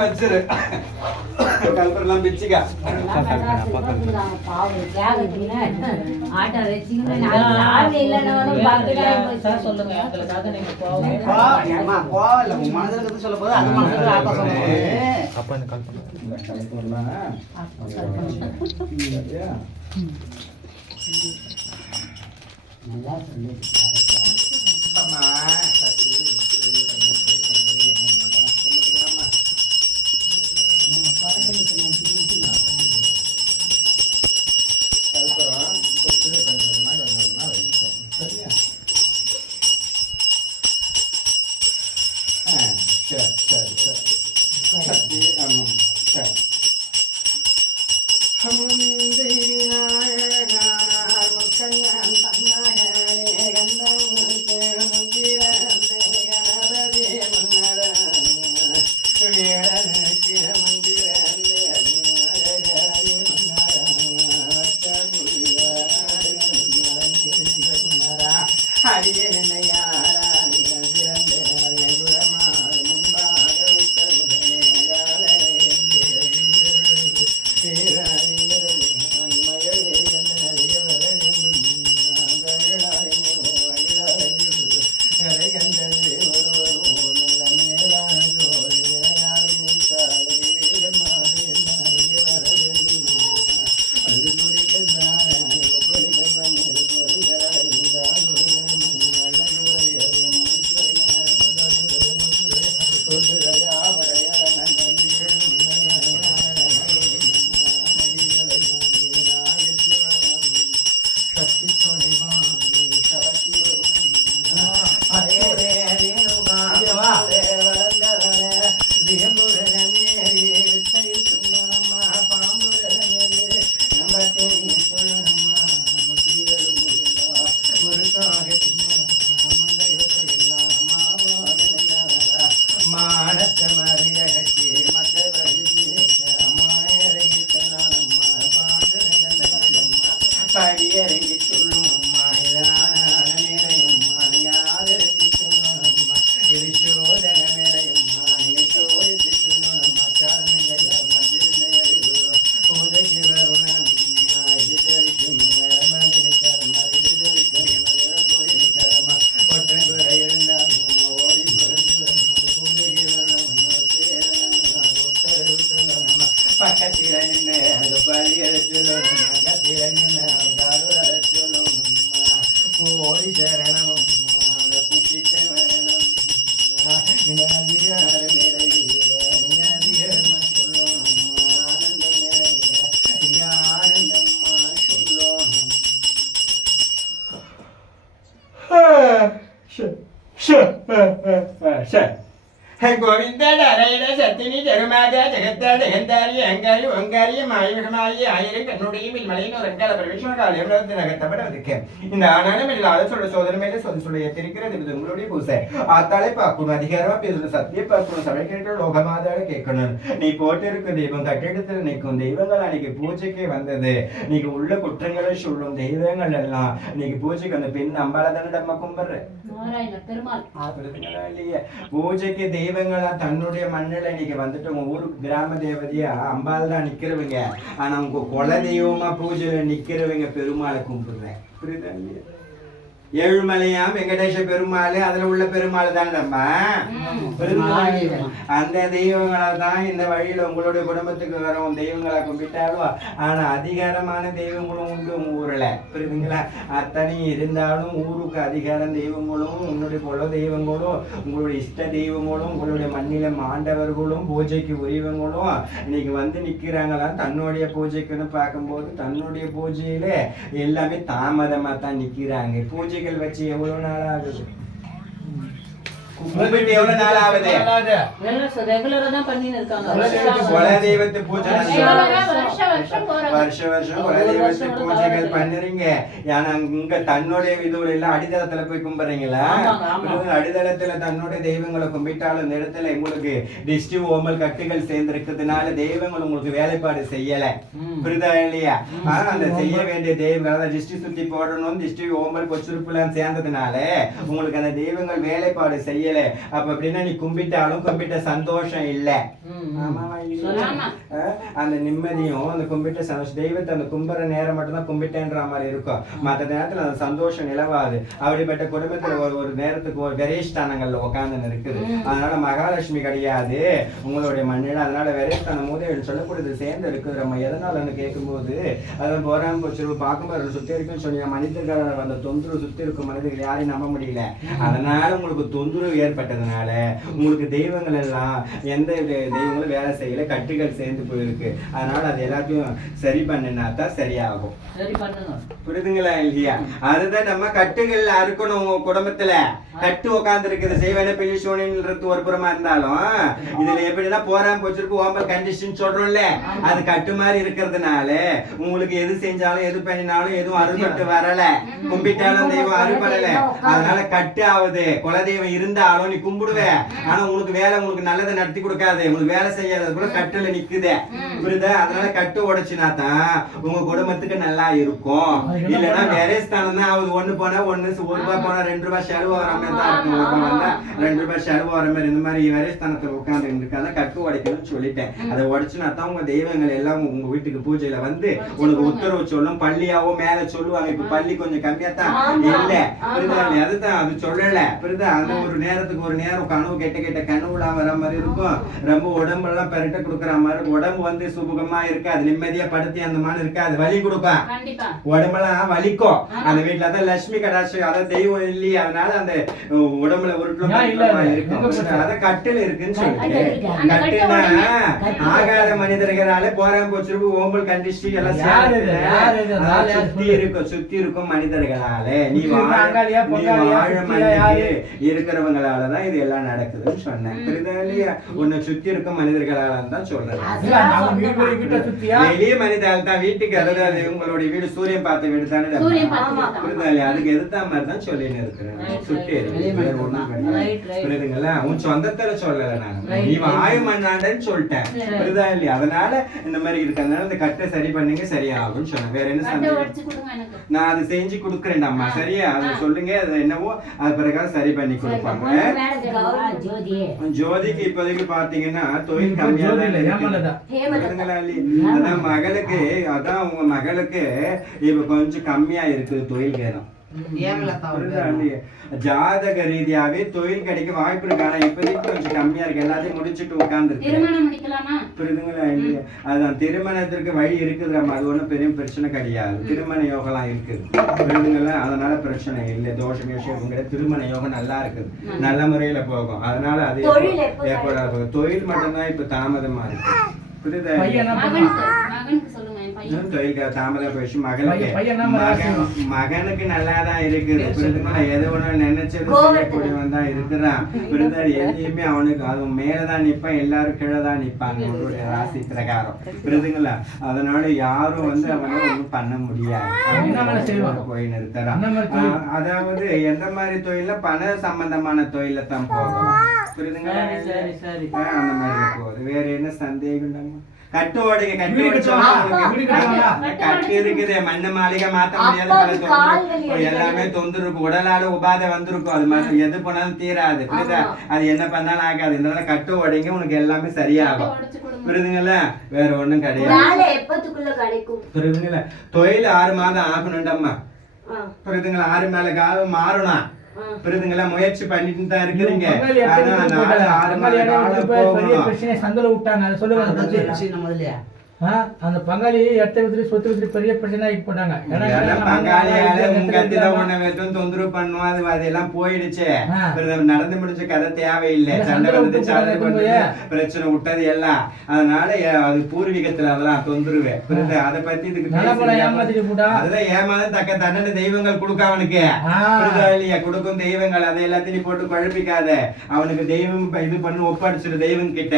வச்சிரு கல்பரெல்லாம் பிச்சுக்கா சொல்லுங்க மனதில் சொல்ல போது அது மனதில் ஆட்டா சொல்ல அப்பா இந்த கால் நல்லா சொல்லு गोविंद नारायण सत्तिनी जगमाता जगत्ता जगन्तारी अहंकारी ओंकारी மாயகமாயி ஆயிரம் கண்ணுடையும் இல்மலையின் ஒரு அங்கால பிரவேசன காலம் நகர்த்தப்பட்டதுக்கு இந்த ஆனாலும் இல்லாத சொல்ல சோதனை மேல சொல்ல எத்திருக்கிறது இது உங்களுடைய பூசை ஆத்தாலே பார்க்கணும் அதிகாரமா பேசணும் சத்திய பார்க்கணும் சபை கேட்கணும் லோகமாதால கேட்கணும் நீ போட்டு இருக்க தெய்வம் கட்டிடத்தில் நிற்கும் தெய்வங்கள் அன்னைக்கு பூஜைக்கே வந்தது நீங்க உள்ள குற்றங்களை சொல்லும் தெய்வங்கள் எல்லாம் இன்னைக்கு பூஜைக்கு அந்த பெண் அம்பால தானே நம்ம கும்பிடுற பூஜைக்கு தெய்வங்களா தன்னுடைய மண்ணில இன்னைக்கு வந்துட்டு உங்க ஊருக்கு கிராம தேவதையா அம்பாள் தான் நிக்கிறவங்க ஆனா உங்க குல தெய்வமா பூஜையில நிக்கிறவங்க பெருமாளை கும்பிடுறேன் புரியுதா இல்லையா ஏழுமலையாம் வெங்கடேச பெருமாள் அதுல உள்ள பெருமாள் தான் நம்ம அந்த தெய்வங்களை தான் இந்த வழியில உங்களுடைய குடும்பத்துக்கு வரும் தெய்வங்களை கும்பிட்டாலும் ஆனா அதிகாரமான தெய்வங்களும் உண்டு உங்க ஊர்ல புரியுதுங்களா அத்தனை இருந்தாலும் ஊருக்கு அதிகாரம் தெய்வங்களும் உங்களுடைய குல தெய்வங்களும் உங்களுடைய இஷ்ட தெய்வங்களும் உங்களுடைய மண்ணில மாண்டவர்களும் பூஜைக்கு உரியவங்களும் இன்னைக்கு வந்து நிக்கிறாங்களா தன்னுடைய பூஜைக்குன்னு பார்க்கும்போது தன்னுடைய பூஜையில எல்லாமே தாமதமா தான் நிக்கிறாங்க பூஜை வச்சு எவ்வளவு நாள் ஆகுது கும்பிட்டு எவ்வளவு நாள் ஆகுது ரெகுலரா தான் பண்ணிட்டு இருக்காங்க குலதெய்வத்து பூஜை வருஷம் குலதெய்வத்து பூஜைகள் பண்ணுறீங்க ஆனா இங்க தன்னுடைய இதுல எல்லாம் அடித்தளத்துல போய் கும்பிடுறீங்களா அடித்தளத்துல தன்னுடைய தெய்வங்களை கும்பிட்டாலும் இந்த இடத்துல உங்களுக்கு திஷ்டி ஓமல் கட்டுகள் சேர்ந்திருக்கிறதுனால தெய்வங்கள் உங்களுக்கு வேலைப்பாடு செய்யல புரியுதா இல்லையா ஆனா அந்த செய்ய வேண்டிய தெய்வங்கள் திஷ்டி சுத்தி போடணும் திஷ்டி ஓமல் கொச்சுருப்புலாம் சேர்ந்ததுனால உங்களுக்கு அந்த தெய்வங்கள் வேலைப்பாடு செய்ய செய்யல அப்ப அப்படின்னா நீ கும்பிட்டாலும் கும்பிட்ட சந்தோஷம் இல்ல ஆமாவா இல்லையா? அந்த நிம்மதியும் அந்த கும்பிட்ட சந்தோஷம் தெய்வத்தை அந்த கும்பிடுற நேரம் மட்டும்தான் கும்பிட்டேன்ற மாதிரி இருக்கும். மற்ற நேரத்துல அந்த சந்தோஷம் நிலவாது. அப்படிப்பட்ட குடும்பத்துல ஒரு நேரத்துக்கு ஒரு விரைஸ்தானங்கள்ல உட்கார்ந்து இருக்குது. அதனால மகாலட்சுமி கிடையாது உங்களுடைய மண்ணில. அதனால விரைஸ்தானம் போது சொல்லக்கூடியது சேர்ந்து இருக்குது. நம்ம எதனாலன்னு கேட்கும்போது அதெல்லாம் போராம போச்சு பார்க்கும்போது சுத்தி இருக்குன்னு சொன்னீங்க. மனிதர்கள் அந்த தொந்தரவு சுத்தி இருக்கும் மனிதர்கள் யாரையும் நம்ப முடியல. அதனால உங்களுக்கு தொந்தரவு ஏற்பட்டதுனால உங்களுக்கு தெய்வங்கள் எல்லாம் எந்த தெய்வங்களும் வேலை செய்யல, கட்டுகள் சேர்ந்து போயிருக்கு. அதனால அது எல்லாத்தையும் சரி பண்ணினா தான் சரியாகும். புரியுதுங்களா இல்லையா? அதுதான் நம்ம கட்டுகள் அறுக்கணும். உங்க குடும்பத்துல கட்டு உட்கார்ந்து இருக்குது செய்வன பிலிசோனின்றது ஒரு புறமா இருந்தாலும் இதுல எப்படின்னா போராம போச்சிருக்கு ஓம்பல் கண்டிஷன் சொல்றோம்ல, அது கட்டு மாதிரி இருக்கிறதுனால உங்களுக்கு எது செஞ்சாலும் எது பண்ணினாலும் எதுவும் அறுபட்டு வரல, கும்பிட்டாலும் தெய்வம் அறுபடல. அதனால கட்டு ஆகுது. குலதெய்வம் இருந்தாலும் நீ கும்பிடுவ, ஆனா உங்களுக்கு வேலை உங்களுக்கு நல்லதை நடத்தி கொடுக்காது, உங்களுக்கு வேலை செய்யாதது கூட கட்டுல நிக்குது. புரியுதா? அதனால கட்டு உடைச்சுனா தான் உங்க குடும்பத்துக்கு நல்லா இருக்கும். இல்லைன்னா வேற ஸ்தானம் தான் ஆகுது. ஒண்ணு போனா ஒண்ணு, ₹1 போனா ₹2 செலவு வர மாதிரி தான் இருக்கும். ₹2 செலவு வர மாதிரி இந்த மாதிரி வேற ஸ்தானத்துல உட்கார்ந்து இருக்காது. கட்டு உடைக்கணும்னு சொல்லிட்டேன். அதை உடைச்சுனா தான் உங்க தெய்வங்கள் எல்லாம் உங்க வீட்டுக்கு பூஜையில வந்து உனக்கு உத்தரவு சொல்லும். பள்ளியாவோ மேல சொல்லுவாங்க. இப்ப பள்ளி கொஞ்சம் கம்மியா தான் இல்ல. புரியுதா? அதுதான் அது சொல்லல. புரியுதா? அது ஒரு நேரத்துக்கு ஒரு நேரம் கனவு கெட்ட கனவுலாம் வர மாதிரி இருக்கும். ரொம்ப உடம்பெல்லாம் பெரட்ட கொடுக்குற மாதிரி இருக்கும். உடம்பு வந்து சுபகமா இருக்காது, நிம்மதியா படுத்தி அந்த மாதிரி இருக்காது, வலி கொடுக்கும். உடம்பெல்லாம் வலிக்கும். அந்த வீட்டுல தான் லட்சுமி கடாட்சி அத தெய்வம் இல்லையே. அதனால அந்த உடம்புல உருட்டுல இருக்கும். அத கட்டுல இருக்குன்னு சொல்லிட்டு கட்டுனா ஆகாத மனிதர்களால போராம போச்சிருக்கு ஓம்பல் கண்டிஸ்டி எல்லாம் சுத்தி இருக்கும் மனிதர்களால நீ வாழ மனிதர்கள் இருக்கிறவங்களாலதான் இது எல்லாம் நடக்குதுன்னு சொன்னேன். புரியுதா இல்லையா? உன்னை சுத்தி இருக்கும் மனிதர்களால தான் சொல்றேன். வெளியே மனிதால் தான் வீட்டுக்கு அதாவது உங்களுடைய வீடு சூரியன் பார்த்த வீடு தானே. புரியுதா இல்லையா? அதுக்கு எதிர்த்த மாதிரி தான் சொல்லின்னு இருக்கிறேன். சுட்டி புரியுதுங்களா? உன் சொந்தத்துல சொல்லல நான், நீ வாயு மண்ணாண்டன்னு சொல்லிட்டேன். புரியுதா இல்லையா? அதனால இந்த மாதிரி இருக்கிறதுனால இந்த கட்டை சரி பண்ணீங்க சரியாகும்னு சொன்னேன். வேற என்ன சந்தேகம்? நான் அது செஞ்சு கொடுக்குறேன் அம்மா. சரியா? அது சொல்லுங்க, அது என்னவோ அது பிரகாரம் சரி பண்ணி கொடுப்பாங்க. ஜோதிக்கு இப்போதைக்கு பாத்தீங்கன்னா தொழில் கம்மியா அதான் மகளுக்கு, அதான் உங்க மகளுக்கு இப்ப கொஞ்சம் கம்மியா இருக்குது தொழில் கேரம். ஜாதக ரீதியாவே தொழில் கிடைக்க வாய்ப்பு இருக்கு. ஆனா இப்போதைக்கு கொஞ்சம் கம்மியா இருக்கு. எல்லாத்தையும் முடிச்சுட்டு உட்கார்ந்து புரியுதுங்களா இல்லையா? அதுதான் திருமணத்திற்கு வழி இருக்குது. நம்ம அது ஒண்ணும் பெரிய பிரச்சனை கிடையாது. திருமண யோகம்லாம் இருக்குது. புரியுதுங்களா? அதனால பிரச்சனை இல்லை. தோஷம் விஷயம் திருமண யோகம் நல்லா இருக்குது, நல்ல முறையில போகும். அதனால அது எப்போ தொழில் மட்டும்தான் இப்ப தாமதமா இருக்கு. புரியுதா? தாமதம் போயிடுச்சு. மகனுக்கு நல்லாதான் இருக்குது. புரியுதுங்களா? எது ஒண்ணு நினைச்சது செய்யக்கூடியவன் தான் இருக்கிறான். புரியுதா? எதையுமே அவனுக்கு அது மேலதான் நிப்பான், எல்லாரும் கீழதான் நிப்பாங்க அவனுடைய ராசி பிரகாரம். புரியுதுங்களா? அதனால யாரும் வந்து அவனை ஒண்ணும் பண்ண முடியாது. போய் நிறுத்துறான். அதாவது எந்த மாதிரி தொழில பண சம்பந்தமான தொழில தான் போகணும். புரியுதுங்களா? அந்த மாதிரி போகுது. வேற என்ன சந்தேகம்? கட்டு ஓடுங்க, கட்டு கட்டு இருக்குது. மண்ணு மாளிகை மாத்த முடியாது. பல தொந்தரவு எல்லாமே தொந்தரவு, உடலால உபாதை வந்திருக்கும். அது மாதிரி எது பண்ணாலும் தீராது. புரியுதா? அது என்ன பண்ணாலும் ஆகாது. இதனால கட்டு ஓடுங்க, உனக்கு எல்லாமே சரியாகும். புரியுதுங்களா? வேற ஒண்ணும் கிடையாது. புரியுதுங்களா? தொழில் 6 மாதம் ஆகணும்டம்மா. புரியுதுங்களா? 6 மேல காலம் மாறணும். புரியுதுங்களா? முயற்சி பண்ணிட்டு தான் இருக்கிறீங்க. சந்தல விட்டாங்க. அதை சொல்லுங்க. அந்த பங்காளி இடத்த சொத்து வித்து பெரிய பிரச்சனை ஆகி போட்டாங்க. தொந்தரவு பண்ணும். அது அதெல்லாம் போயிடுச்சு. நடந்து முடிஞ்ச கதை தேவையில்லை. சண்டை வந்து பிரச்சனை விட்டது எல்லாம். அதனால அது பூர்வீகத்துல அதெல்லாம் தொந்தரவு. புரியுது? அதை பத்தி இதுக்கு அதுதான் ஏமாத தக்க தண்டனை தெய்வங்கள் கொடுக்க அவனுக்கு. புரியுதா இல்லையா? கொடுக்கும் தெய்வங்கள் அதை எல்லாத்தையும் போட்டு குழப்பிக்காத. அவனுக்கு தெய்வம் இது பண்ணு ஒப்படைச்சிரு தெய்வம் கிட்ட.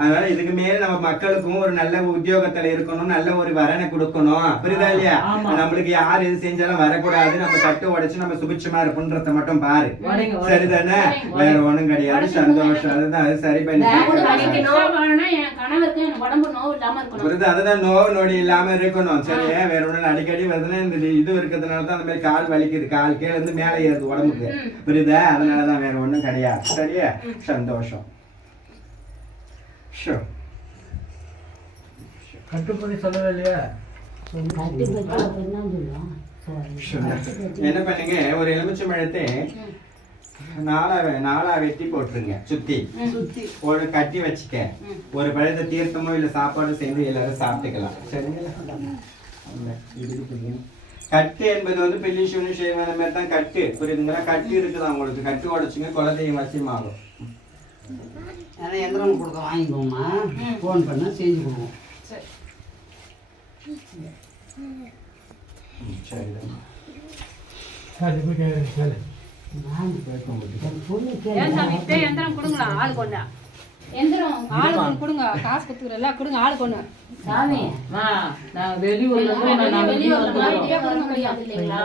அதனால இதுக்கு மேல நம்ம மக்களுக்கும் ஒரு நல்ல உத்தியோகம் பூலோகத்துல இருக்கணும், நல்ல ஒரு வரனை கொடுக்கணும், புரியுதா இல்லையா? ஆமா. நம்மளுக்கு யார் எது செஞ்சாலும் வரக்கூடாது, நம்ம தட்டு உடைச்சு நம்ம சுபிட்சமா இருப்போன்றத மட்டும் பாரு. உடைங்க, உடைங்க. சரிதானே? வேற ஒண்ணும் கிடையாது. சந்தோஷம். அதுதான் அது சரி பண்ணி என் கணவருக்கு எனக்கு உடம்பு நோவு இல்லாம இருக்கணும். புரியுது? அதுதான் நோவு நொடி இல்லாம இருக்கணும். சரியா? வேற ஒண்ணு அடிக்கடி வருதுன்னா இந்த இது இருக்கிறதுனாலதான் அந்த மாதிரி கால் வலிக்குது, கால் கீழே இருந்து மேலே ஏறுது உடம்புக்கு. புரியுதா? அதனாலதான், வேற ஒண்ணும் கிடையாது. சரியா? சந்தோஷம். ஷோ. கட்டுப்படி சொல்லவே இல்லையா? என்ன பண்ணுங்க, ஒரு எலுமிச்சை பழத்தை நாலா வெட்டி போட்டுருங்க, சுத்தி ஒரு கட்டி வச்சுக்க. ஒரு பழத்தை தீர்த்தமோ இல்ல சாப்பாடு சேர்ந்து எல்லாரும் சாப்பிட்டுக்கலாம். சரிங்களா? கட்டு என்பது வந்து பில்லி சுனி செய்வன மாதிரி தான் கட்டு. புரியுதுங்களா? கட்டு இருக்குதா உங்களுக்கு? கட்டு உடைச்சுங்க, குலதெய்வம் வசியமாகும். ஏன்னா எந்திரம் கொடுக்க வாங்கிக்கோமா, ஃபோன் பண்ண செஞ்சு கொடுவோம். சரிதான். அது போய் கேளு. ஏன் சாமி இப்ப எந்திரம் கொடுங்களா? ஆளு கொண்டா எந்திரம் ஆளு கொண்டு கொடுங்க, காசு கொடுத்துக்கிறல, கொடுங்க ஆளு கொண்டு. சாமி நான் வெளியூர்ல இருந்து நான் வெளியூர்ல வெளியூர்ல கொடுக்க முடியாது இல்லைங்களா?